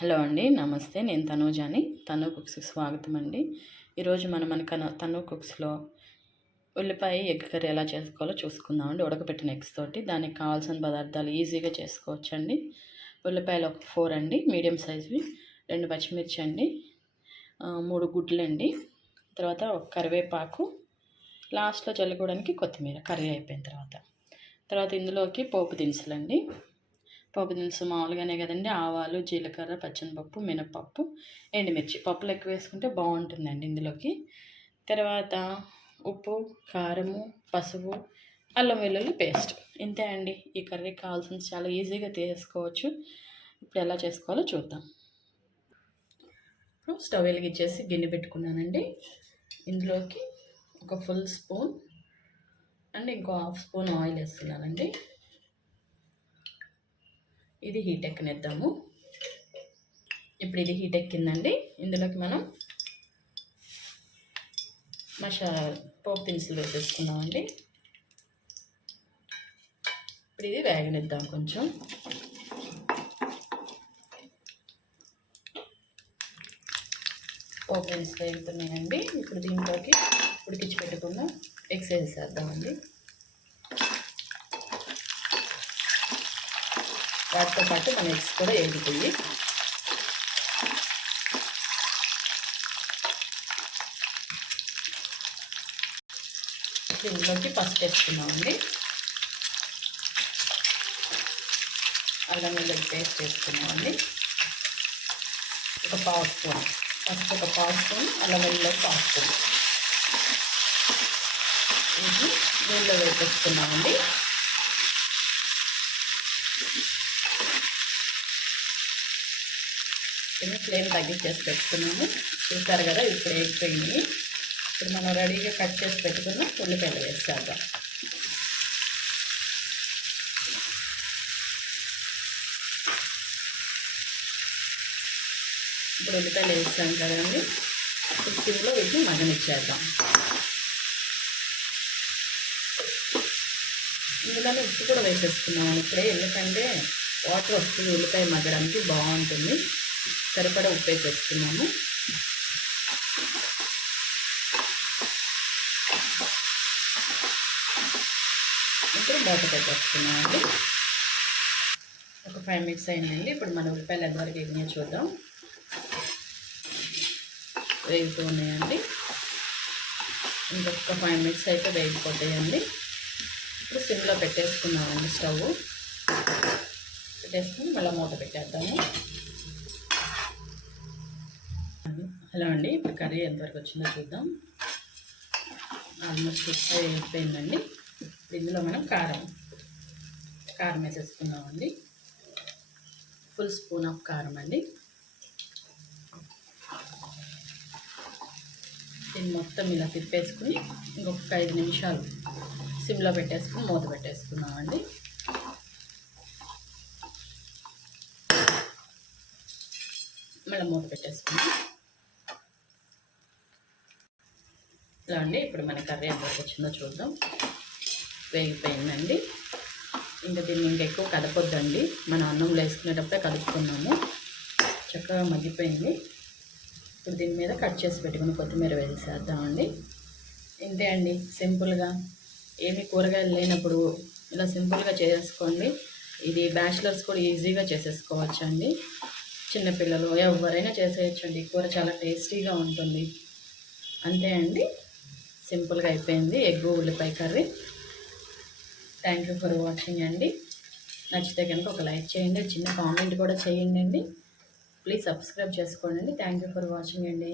Hello అండి, నమస్తే. నేను తనూజాని. తను కుక్స్కి స్వాగతం అండి. ఈరోజు మన తను కుక్స్లో ఉల్లిపాయ ఎగ్ కర్రీ ఎలా చేసుకోవాలో చూసుకుందామండి. ఉడకబెట్టిన ఎగ్స్ తోటి దానికి కావాల్సిన పదార్థాలు ఈజీగా చేసుకోవచ్చండి. ఉల్లిపాయలు ఒక 4 అండి, మీడియం సైజ్వి. 2 పచ్చిమిర్చి అండి, 3 గుడ్లు అండి, తర్వాత ఒక కరివేపాకు, లాస్ట్లో చల్లుకోవడానికి కొత్తిమీర కర్రీ అయిపోయిన తర్వాత ఇందులోకి పోపు దినుసులండి. పోపు దినుసులు మామూలుగానే కదండి. ఆవాలు, జీలకర్ర, పచ్చనిపప్పు, మినపప్పు, ఎండుమిర్చి. పప్పులు ఎక్కువ వేసుకుంటే బాగుంటుందండి ఇందులోకి. తర్వాత ఉప్పు, కారము, పసుపు, అల్లం వెల్లుల్లి పేస్ట్. ఇంతే అండి. ఈ కర్రీకి కావాల్సిన చాలా ఈజీగా చేసుకోవచ్చు. ఇప్పుడు ఎలా చేసుకోవాలో చూద్దాం. ఇప్పుడు స్టవ్ వెలిగించేసి గిన్నె పెట్టుకున్నానండి. ఇందులోకి ఒక ఫుల్ స్పూన్ అండ్ ఇంకో హాఫ్ స్పూన్ ఆయిల్ వేస్తున్నానండి. ఇది హీట్ ఎక్కనిద్దాము. ఇప్పుడు ఇది హీట్ ఎక్కిందండి. ఇందులోకి మనం పోపు దినుసులు వేసేసుకున్నామండి. ఇప్పుడు ఇది వేగనిద్దాం కొంచెం. పోపు దినుసులు వేగుతున్నాయండి. ఇప్పుడు దీంట్లోకి ఉడికించి పెట్టుకున్న ఎగ్స్ వేసేద్దామండి. వాటితో పాటు మన ఎగ్స్ కూడా వేగుతాయి. ఇందులోకి పసుపు వేసుకున్నామండి. అల్లం వెల్లుల్లి పేస్ట్ వేసుకున్నామండి. ఒక పావు స్పూన్ పసుపు, ఒక పావు స్పూన్ అల్లం వెల్లుల్లి పావు స్పూన్ ఇది నీళ్ళలో వేసేసుకున్నామండి. ఫ్లేమ్ తగ్గించేసి పెట్టుకున్నాము. చూస్తారు కదా, ఇప్పుడు వేగిపోయింది. ఇప్పుడు మనం రెడీగా కట్ చేసి పెట్టుకున్న ఉల్లిపాయలు వేసేద్దాం. ఇప్పుడు ఉల్లిపాయలు వేసాం కదండి. సిమ్లో వీటిని మగ్గనిచ్చేద్దాం. ఇందులోనే ఉప్పు కూడా వేసేసుకున్నాము ఇప్పుడే, ఎందుకంటే వాటర్ వస్తుంది ఉల్లిపాయ మగ్గడానికి బాగుంటుంది. సరిపడా ఉప్పు వేసేసుకున్నాము. ఇప్పుడు మూత పెట్టేసుకున్నామండి. ఒక 5 మినిట్స్ అయినాయండి. ఇప్పుడు మన ఉల్లిపాయలు ఎంతవరకు వేగినాయో చూద్దాం. వేగుతూ ఉన్నాయండి. ఇంకొక 5 మినిట్స్ అయితే వేగిపోతాయండి. ఇప్పుడు సిమ్లో పెట్టేసుకున్నామండి. స్టవ్ పెట్టేసుకుని మళ్ళీ మూత పెట్టేద్దాము. హలో అండి, ఇప్పుడు కర్రీ ఎంతవరకు వచ్చిందో చూద్దాం. ఆల్మోస్ట్ అయిపోయిందండి. ఇందులో మనం కారం వేసేసుకున్నామండి. ఫుల్ స్పూన్ ఆఫ్ కారం అండి. దీన్ని మొత్తం ఇలా తిప్పేసుకుని ఇంకొక 5 నిమిషాలు సిమ్లో పెట్టేసుకుని మూత పెట్టేసుకున్నామండి. మళ్ళీ మూత పెట్టేసుకున్నాం. ఇలా అండి. ఇప్పుడు మన కర్రీ ఎంతవరకు వచ్చిందో చూద్దాం. వేగిపోయిందండి. ఇంకా దీన్ని ఇంకెక్కువ కదపొద్దండి. మనం అన్నంలో వేసుకునేటప్పుడే కలుపుకున్నాము. చక్కగా మగ్గిపోయింది. ఇప్పుడు దీని మీద కట్ చేసి పెట్టుకుని కొత్తిమీర వేసేద్దామండి. ఇంతే అండి, సింపుల్గా. ఏమి కూరగాయలు లేనప్పుడు ఇలా సింపుల్గా చేసుకోండి. ఇది బ్యాచిలర్స్ కూడా ఈజీగా చేసేసుకోవచ్చు అండి. చిన్నపిల్లలు ఎవరైనా చేసేయచ్చండి. కూర చాలా టేస్టీగా ఉంటుంది. అంతే అండి, సింపుల్గా అయిపోయింది ఎగ్ ఉల్లిపాయ curry. Thank you for watching అండి. నచ్చితే కనుక ఒక లైక్ చేయండి, చిన్న కామెంట్ కూడా చేయండి అండి. ప్లీజ్ సబ్స్క్రైబ్ చేసుకోండి. థ్యాంక్ యూ ఫర్ వాచింగ్ అండి.